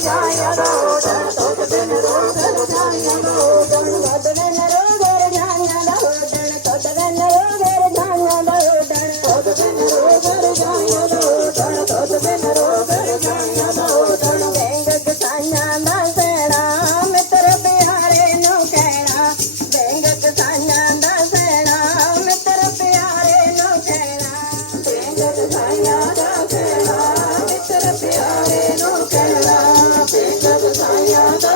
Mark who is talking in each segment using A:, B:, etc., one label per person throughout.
A: ya ya ro, da da da da da ya ro.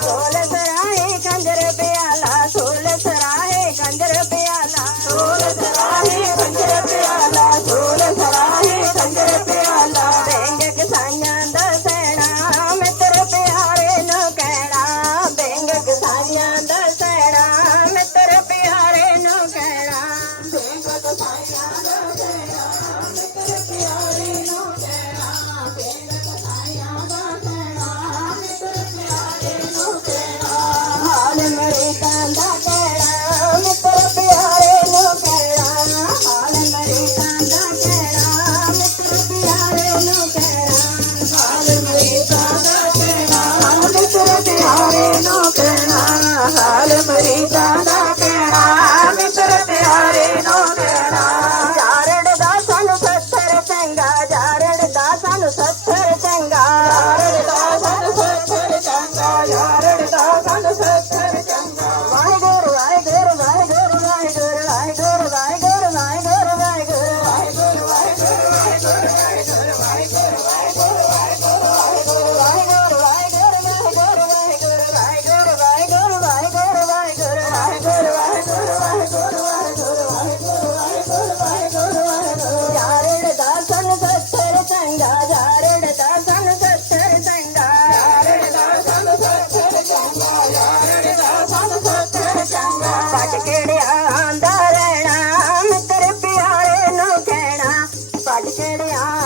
A: Yo அடிக்கடி ஆ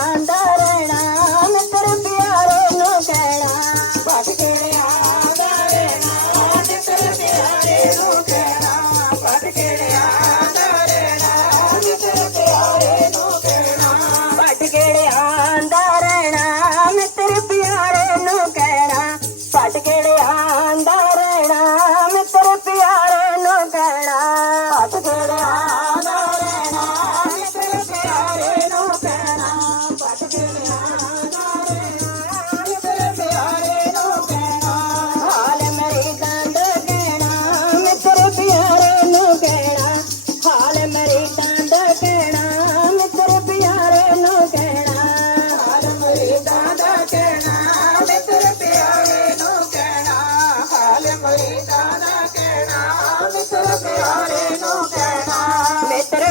A: Pero